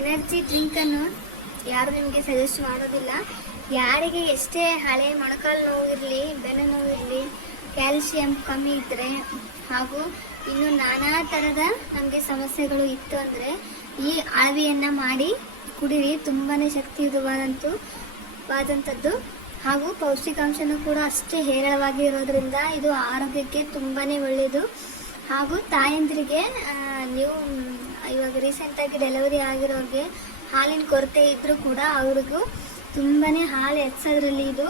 Energy ಡ್ರಿಂಕನ್ನು ಯಾರು ನಿಮಗೆ suggest ಮಾಡೋದಿಲ್ಲ. ಯಾರಿಗೆ ಎಷ್ಟೇ ಹಳೆ ಮೊಣಕಾಲು ನೋವಿರಲಿ, ಬೆನ್ನು ನೋವಿರಲಿ, ಕ್ಯಾಲ್ಸಿಯಂ ಕಮ್ಮಿ ಇದ್ದರೆ ಹಾಗೂ ಇನ್ನು ನಾನಾ ಥರದ ನಮಗೆ ಸಮಸ್ಯೆಗಳು ಇತ್ತು ಅಂದರೆ ಈ ಆವಿಯನ್ನು ಮಾಡಿ ಕುಡಿರಿ. ತುಂಬಾ ಶಕ್ತಿಯುತವಾದಂಥದ್ದು ಹಾಗೂ ಪೌಷ್ಟಿಕಾಂಶನೂ ಕೂಡ ಅಷ್ಟೇ ಹೇರಳವಾಗಿ ಇರೋದ್ರಿಂದ ಇದು ಆರೋಗ್ಯಕ್ಕೆ ತುಂಬಾ ಒಳ್ಳೆಯದು. ಹಾಗೂ ತಾಯಂದಿರಿಗೆ ನೀವು ಇವಾಗ ರೀಸೆಂಟಾಗಿ ಡೆಲಿವರಿ ಆಗಿರೋರಿಗೆ ಹಾಲಿನ ಕೊರತೆ ಇದ್ದರೂ ಕೂಡ ಅವ್ರಿಗೂ ತುಂಬಾ ಹಾಲು ಹೆಚ್ಚೋದ್ರಲ್ಲಿ ಇದು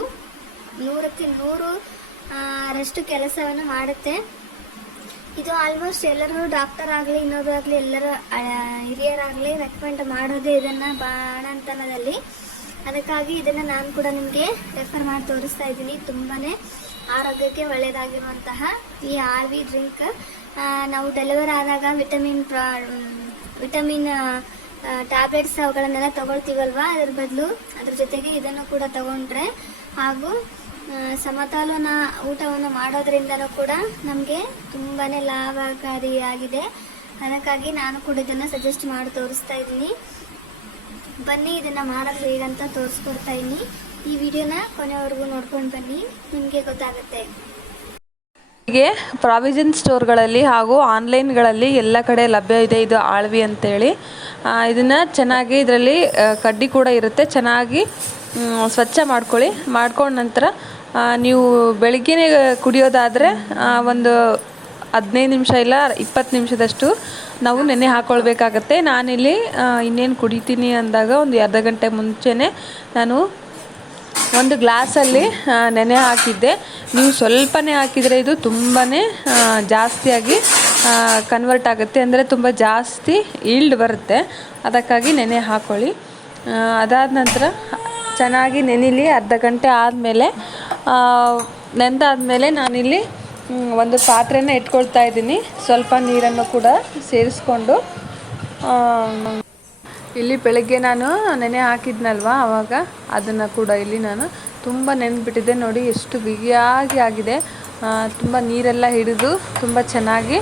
100ಕ್ಕೆ 100 ಕೆಲಸವನ್ನು ಮಾಡುತ್ತೆ. ಇದು ಆಲ್ಮೋಸ್ಟ್ ಎಲ್ಲರೂ ಡಾಕ್ಟರ್ ಆಗಲಿ ಇನ್ನೊಬ್ಬರಾಗಲಿ ಎಲ್ಲರೂ ಹಿರಿಯರಾಗಲಿ ರೆಕಮೆಂಡ್ ಮಾಡೋದೇ ಇದನ್ನು ಬಾಣಂತನದಲ್ಲಿ. ಅದಕ್ಕಾಗಿ ಇದನ್ನು ನಾನು ಕೂಡ ನಿಮಗೆ ರೆಫರ್ ಮಾಡಿ ತೋರಿಸ್ತಾ ಇದ್ದೀನಿ. ತುಂಬಾ ಆರೋಗ್ಯಕ್ಕೆ ಒಳ್ಳೆಯದಾಗಿರುವಂತಹ ಈ ಆರ್ವಿ ಡ್ರಿಂಕ್ ನಾವು ಡೆಲಿವರಿ ಆದಾಗ ವಿಟಮಿನ್ ಟ್ಯಾಬ್ಲೆಟ್ಸ್ ಅವುಗಳನ್ನೆಲ್ಲ ತಗೊಳ್ತೀವಲ್ವ, ಅದ್ರ ಜೊತೆಗೆ ಇದನ್ನು ಕೂಡ ತಗೊಂಡ್ರೆ ಹಾಗೂ ಸಮತೋಲನ ಊಟವನ್ನು ಮಾಡೋದ್ರಿಂದನೂ ಕೂಡ ನಮಗೆ ತುಂಬಾ ಲಾಭಕಾರಿಯಾಗಿದೆ. ಅದಕ್ಕಾಗಿ ನಾನು ಕೂಡ ಇದನ್ನು ಸಜೆಸ್ಟ್ ಮಾಡಿ ತೋರಿಸ್ತಾ ಇದ್ದೀನಿ. ಬನ್ನಿ ಇದನ್ನು ಮಾಡೋದು ಹೇಗಂತ ತೋರಿಸ್ಕೊಡ್ತಾ ಇದ್ದೀನಿ. ಈ ವಿಡಿಯೋನ ಕೊನೆವರೆಗೂ ನೋಡ್ಕೊಂಡು ಬನ್ನಿ, ನಿಮಗೆ ಗೊತ್ತಾಗುತ್ತೆ. ಹೀಗೆ ಪ್ರಾವಿಷನ್ ಸ್ಟೋರ್ಗಳಲ್ಲಿ ಹಾಗೂ ಆನ್ಲೈನ್ಗಳಲ್ಲಿ ಎಲ್ಲ ಕಡೆ ಲಭ್ಯ ಇದೆ ಇದು ಆಳ್ವಿ ಅಂತೇಳಿ. ಇದನ್ನು ಚೆನ್ನಾಗಿ ಇದರಲ್ಲಿ ಕಡ್ಡಿ ಕೂಡ ಇರುತ್ತೆ. ಚೆನ್ನಾಗಿ ಸ್ವಚ್ಛ ಮಾಡ್ಕೊಂಡ ನಂತರ ನೀವು ಬೆಳಿಗ್ಗೆನೇ ಕುಡಿಯೋದಾದರೆ ಒಂದು 15 ನಿಮಿಷ ಇಲ್ಲ 20 ನಿಮಿಷದಷ್ಟು ನಾವು ನೆನೆ ಹಾಕ್ಕೊಳ್ಬೇಕಾಗತ್ತೆ. ನಾನಿಲ್ಲಿ ಇನ್ನೇನು ಕುಡಿತೀನಿ ಅಂದಾಗ ಒಂದು ಅರ್ಧ ಗಂಟೆ ಮುಂಚೆನೇ ನಾನು ಒಂದು ಗ್ಲಾಸಲ್ಲಿ ನೆನೆ ಹಾಕಿದ್ದೆ. ನೀವು ಸ್ವಲ್ಪನೇ ಹಾಕಿದರೆ ಇದು ತುಂಬಾ ಜಾಸ್ತಿಯಾಗಿ ಕನ್ವರ್ಟ್ ಆಗುತ್ತೆ, ಅಂದರೆ ತುಂಬ ಜಾಸ್ತಿ ಈಲ್ಡ್ ಬರುತ್ತೆ. ಅದಕ್ಕಾಗಿ ನೆನೆ ಹಾಕ್ಕೊಳ್ಳಿ. ಅದಾದ ನಂತರ ಚೆನ್ನಾಗಿ ನೆನಿಲಿ. ಅರ್ಧ ಗಂಟೆ ಆದಮೇಲೆ ನೆಂದಾದಮೇಲೆ ನಾನಿಲ್ಲಿ ಒಂದು ಪಾತ್ರೆನ ಇಟ್ಕೊಳ್ತಾ ಇದ್ದೀನಿ. ಸ್ವಲ್ಪ ನೀರನ್ನು ಕೂಡ ಸೇರಿಸ್ಕೊಂಡು ಇಲ್ಲಿ ಬೆಳಗ್ಗೆ ನಾನು ನೆನೆ ಹಾಕಿದ್ನಲ್ವ ಆವಾಗ ಅದನ್ನು ಕೂಡ ಇಲ್ಲಿ ನಾನು ತುಂಬ ನೆನೆದ್ಬಿಟ್ಟಿದ್ದೆ. ನೋಡಿ ಎಷ್ಟು ಬಿಗಿಯಾಗಿ ಆಗಿದೆ. ತುಂಬ ನೀರೆಲ್ಲ ಹಿಡಿದು ತುಂಬ ಚೆನ್ನಾಗಿ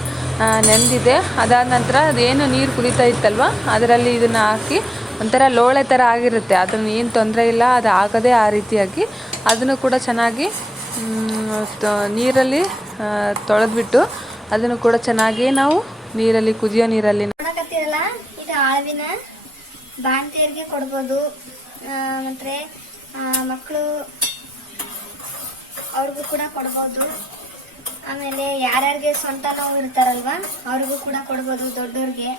ನೆಂದಿದೆ. ಅದಾದ ನಂತರ ಅದೇನು ನೀರು ಕುದೀತಾ ಇತ್ತಲ್ವ ಅದರಲ್ಲಿ ಇದನ್ನು ಹಾಕಿ ಒಂಥರ ಲೋಳೆ ಥರ ಆಗಿರುತ್ತೆ. ಅದನ್ನು ಏನು ತೊಂದರೆ ಇಲ್ಲ, ಅದು ಆಗದೆ ಆ ರೀತಿಯಾಗಿ ಅದನ್ನು ಕೂಡ ಚೆನ್ನಾಗಿ ನೀರಲ್ಲಿ ತೊಳೆದ್ಬಿಟ್ಟು ಅದನ್ನು ಕೂಡ ಚೆನ್ನಾಗಿ ನಾವು ನೀರಲ್ಲಿ ಕುದಿಯೋ ನೀರಲ್ಲಿ ನೋಡಕತ್ತೀರಲ್ಲ, ಇದು ಆಳ್ವಿನ ಬಾಣಂತಿಯರಿಗೆ ಕೊಡ್ಬೋದು. ಮತ್ತು ಮಕ್ಕಳು ಅವ್ರಿಗೂ ಕೂಡ ಕೊಡ್ಬೋದು. ಆಮೇಲೆ ಯಾರ್ಯಾರಿಗೆ ಸೊಂಟ ನೋವು ಇರ್ತಾರಲ್ವ ಅವ್ರಿಗೂ ಕೂಡ ಕೊಡ್ಬೋದು, ದೊಡ್ಡವ್ರಿಗೆ.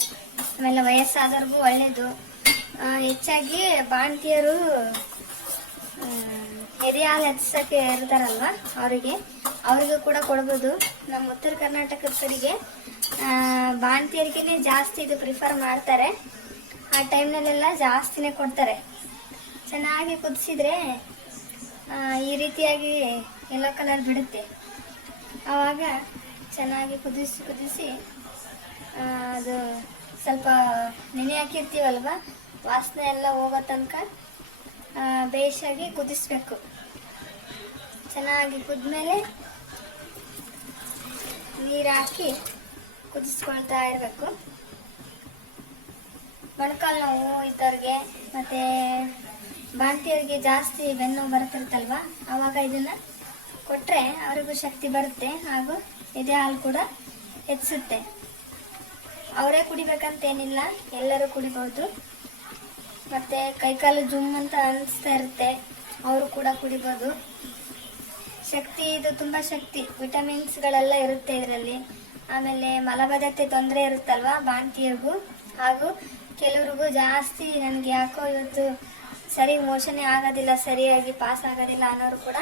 ಆಮೇಲೆ ವಯಸ್ಸಾದವ್ರಿಗೂ ಒಳ್ಳೆಯದು. ಹೆಚ್ಚಾಗಿ ಬಾಣಂತಿಯರು ಎದೆ ಹಾಲು ಹೆಚ್ಚಿಸೋಕ್ಕೆ ಇರ್ತಾರಲ್ವ ಅವರಿಗೂ ಕೂಡ ಕೊಡ್ಬೋದು. ನಮ್ಮ ಉತ್ತರ ಕರ್ನಾಟಕದ ಕಡೆಗೆ ಬಾಣಂತಿಯರಿಗೇ ಜಾಸ್ತಿ ಇದು ಪ್ರಿಫರ್ ಮಾಡ್ತಾರೆ. ಆ ಟೈಮ್ನಲ್ಲೆಲ್ಲ ಜಾಸ್ತಿನೇ ಕೊಡ್ತಾರೆ. ಚೆನ್ನಾಗಿ ಕುದಿಸಿದ್ರೆ ಈ ರೀತಿಯಾಗಿ ಯೆಲ್ಲೋ ಕಲರ್ ಬಿಡುತ್ತೆ. ಆವಾಗ ಚೆನ್ನಾಗಿ ಕುದಿಸಿ ಅದು ಸ್ವಲ್ಪ ನೆನೆ ಹಾಕಿರ್ತೀವಲ್ವ, ವಾಸನೆ ಎಲ್ಲ ಹೋಗೋ ತನಕ ಬೇಸಾಗಿ ಕುದಿಸ್ಬೇಕು. ಚೆನ್ನಾಗಿ ಕುದ್ಮೇಲೆ ನೀರು ಹಾಕಿ ಕುದಿಸ್ಕೊಳ್ತಾ ಇರಬೇಕು. ಮೊಣಕಾಲು ನೋವು ಇದ್ದವ್ರಿಗೆ ಮತ್ತು ಬಾಣಂತಿಯರಿಗೆ ಜಾಸ್ತಿ ಬೆನ್ನು ಬರುತ್ತಿರುತ್ತಲ್ವ ಆವಾಗ ಇದನ್ನು ಕೊಟ್ಟರೆ ಅವ್ರಿಗೂ ಶಕ್ತಿ ಬರುತ್ತೆ ಹಾಗೂ ಎದೆ ಹಾಲು ಕೂಡ ಹೆಚ್ಚಿಸುತ್ತೆ. ಅವರೇ ಕುಡಿಬೇಕಂತೇನಿಲ್ಲ, ಎಲ್ಲರೂ ಕುಡಿಬೋದು. ಮತ್ತು ಕೈಕಾಲು ಜುಮ್ ಅಂತ ಅನಿಸ್ತಾ ಇರುತ್ತೆ, ಅವರು ಕೂಡ ಕುಡಿಬೋದು. ಶಕ್ತಿ ಇದು ತುಂಬ ಶಕ್ತಿ, ವಿಟಮಿನ್ಸ್ಗಳೆಲ್ಲ ಇರುತ್ತೆ ಇದರಲ್ಲಿ. ಆಮೇಲೆ ಮಲಬದ್ಧತೆ ತೊಂದರೆ ಇರುತ್ತಲ್ವ ಬಾಣಂತಿಯರಿಗೂ ಹಾಗೂ ಕೆಲವ್ರಿಗೂ ಜಾಸ್ತಿ ನನಗೆ ಯಾಕೋ ಇವತ್ತು ಸರಿ ಮೋಷನೇ ಆಗೋದಿಲ್ಲ, ಸರಿಯಾಗಿ ಪಾಸ್ ಆಗೋದಿಲ್ಲ ಅನ್ನೋರು ಕೂಡ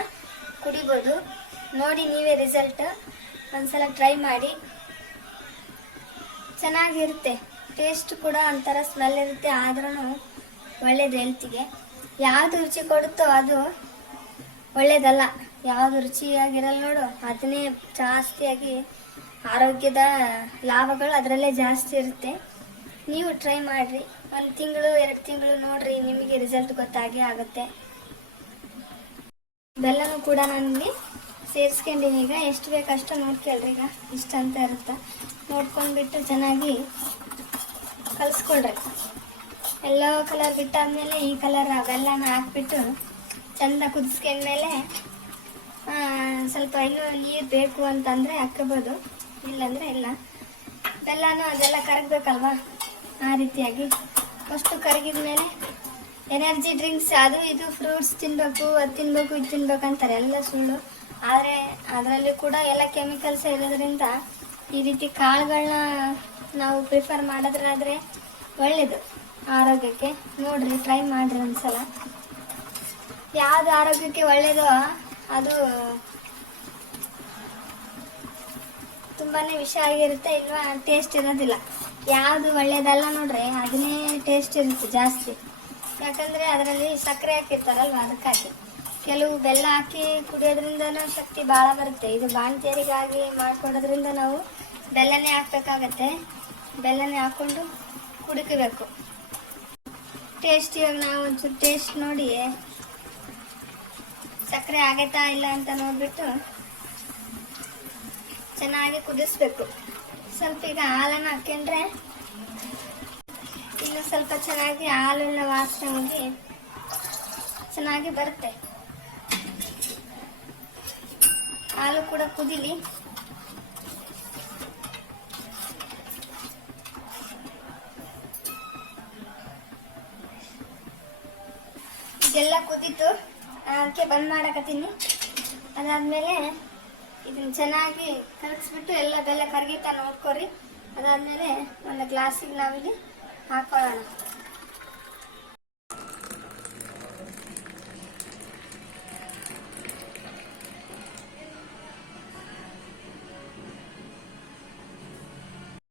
ಕುಡಿಬೋದು. ನೋಡಿ ನೀವೇ ರಿಸಲ್ಟ್ ಒಂದ್ಸಲ ಟ್ರೈ ಮಾಡಿ. ಚೆನ್ನಾಗಿರುತ್ತೆ, ಟೇಸ್ಟ್ ಕೂಡ ಒಂಥರ ಸ್ಮೆಲ್ ಇರುತ್ತೆ, ಆದ್ರೂ ಒಳ್ಳೇದು ಹೆಲ್ತಿಗೆ. ಯಾವುದು ರುಚಿ ಕೊಡುತ್ತೋ ಅದು ಒಳ್ಳೇದಲ್ಲ. ಯಾವುದು ರುಚಿಯಾಗಿರಲ್ಲ ನೋಡು ಅದನ್ನೇ ಜಾಸ್ತಿಯಾಗಿ ಆರೋಗ್ಯದ ಲಾಭಗಳು ಅದರಲ್ಲೇ ಜಾಸ್ತಿ ಇರುತ್ತೆ. ನೀವು ಟ್ರೈ ಮಾಡಿರಿ, 1 ತಿಂಗಳು 2 ತಿಂಗಳು ನೋಡ್ರಿ, ನಿಮಗೆ ರಿಸಲ್ಟ್ ಗೊತ್ತಾಗೇ ಆಗುತ್ತೆ. ಬೆಲ್ಲನೂ ಕೂಡ ನಾನು ಸೇರಿಸ್ಕೊಂಡಿನಿ. ಈಗ ಎಷ್ಟು ಬೇಕಷ್ಟು ನೋಡ್ಕೊಳ್ರಿ. ಈಗ ಇಷ್ಟ ಅಂತ ಇರುತ್ತೆ, ನೋಡ್ಕೊಂಡ್ಬಿಟ್ಟು ಚೆನ್ನಾಗಿ ಕಲಿಸ್ಕೊಳ್ರಿ. ಎಲ್ಲೋ ಕಲರ್ ಬಿಟ್ಟಾದ್ಮೇಲೆ ಈ ಕಲರ್ ಬೆಲ್ಲನ ಹಾಕ್ಬಿಟ್ಟು ಚೆಂದ ಕುದಿಸ್ಕೊಂಡ್ಮೇಲೆ ಸ್ವಲ್ಪ ಇನ್ನೂ ನೀರು ಬೇಕು ಅಂತಂದರೆ ಹಾಕ್ಕೋಬೋದು, ಇಲ್ಲಾಂದರೆ ಇಲ್ಲ. ಬೆಲ್ಲನೂ ಅದೆಲ್ಲ ಕರಗಬೇಕಲ್ವ, ಆ ರೀತಿಯಾಗಿ ಫಸ್ಟು ಕರಗಿದ ಮೇಲೆ ಎನರ್ಜಿ ಡ್ರಿಂಕ್ಸ್ ಅದು ಇದು ಫ್ರೂಟ್ಸ್ ತಿನ್ನಬೇಕು, ಅದು ತಿನ್ನಬೇಕು, ಇದು ತಿನ್ಬೇಕು ಅಂತಾರೆ, ಎಲ್ಲ ಸುಳ್ಳು. ಆದರೆ ಅದರಲ್ಲಿ ಕೂಡ ಎಲ್ಲ ಕೆಮಿಕಲ್ಸ್ ಇರೋದ್ರಿಂದ ಈ ರೀತಿ ಕಾಳುಗಳನ್ನ ನಾವು ಪ್ರಿಫರ್ ಮಾಡೋದ್ರಾದರೆ ಒಳ್ಳೆಯದು ಆರೋಗ್ಯಕ್ಕೆ. ನೋಡಿರಿ, ಟ್ರೈ ಮಾಡಿರಿ ಒಂದ್ಸಲ. ಯಾವುದು ಆರೋಗ್ಯಕ್ಕೆ ಒಳ್ಳೆಯದೋ ಅದು ತುಂಬಾ ವಿಷ ಆಗಿರುತ್ತೆ, ಇಲ್ವಾ ಟೇಸ್ಟ್ ಇರೋದಿಲ್ಲ. ಯಾವುದು ಒಳ್ಳೆಯದಲ್ಲ ನೋಡ್ರಿ ಅದನ್ನೇ ಟೇಸ್ಟ್ ಇರುತ್ತೆ ಜಾಸ್ತಿ, ಯಾಕಂದರೆ ಅದರಲ್ಲಿ ಸಕ್ಕರೆ ಹಾಕಿರ್ತಾರಲ್ವ, ಅದಕ್ಕಾಗಿ. ಕೆಲವು ಬೆಲ್ಲ ಹಾಕಿ ಕುಡಿಯೋದ್ರಿಂದನೂ ಶಕ್ತಿ ಭಾಳ ಬರುತ್ತೆ. ಇದು ಬಾಣಂತಿಯರಿಗಾಗಿ ಮಾಡಿಕೊಡೋದ್ರಿಂದ ನಾವು ಬೆಲ್ಲನೇ ಹಾಕ್ಬೇಕಾಗತ್ತೆ. ಬೆಲ್ಲನೇ ಹಾಕ್ಕೊಂಡು ಕುಡಿಕಬೇಕು. ಟೇಸ್ಟ್ ಇವಾಗ ನಾವು ಒಂಚೂರು ಟೇಸ್ಟ್ ನೋಡಿ ಸಕ್ಕರೆ ಆಗೈತಾ ಇಲ್ಲ ಅಂತ ನೋಡಿಬಿಟ್ಟು ಚೆನ್ನಾಗಿ ಕುದಿಸ್ಬೇಕು. ಸ್ವಲ್ಪ ಈಗ ಹಾಲನ್ನು ಹಾಕ್ಕೊಂಡ್ರೆ ಇನ್ನು ಸ್ವಲ್ಪ ಚೆನ್ನಾಗಿ ಹಾಲೆಲ್ಲ ವಾಸನೆ ಹೋಗಿ ಚೆನ್ನಾಗಿ ಬರುತ್ತೆ. ಹಾಲು ಕೂಡ ಕುದಿಲಿ. ಇದೆಲ್ಲ ಕುದೀತು, ಅದಕ್ಕೆ ಬಂದ್ ಮಾಡಕತ್ತೀನಿ. ಅದಾದ್ಮೇಲೆ ಇದನ್ನ ಚೆನ್ನಾಗಿ ಕಲಗಿಸ್ಬಿಟ್ಟು ಎಲ್ಲ ಬೆಲ್ಲ ಕರಗಿತಾ ನೋಡ್ಕೊರಿ. ಅದಾದ್ಮೇಲೆ ಒಂದು ಗ್ಲಾಸಿಗೆ ನಾವಿಲ್ಲಿ ಹಾಕೊಳ್ಳೋಣ.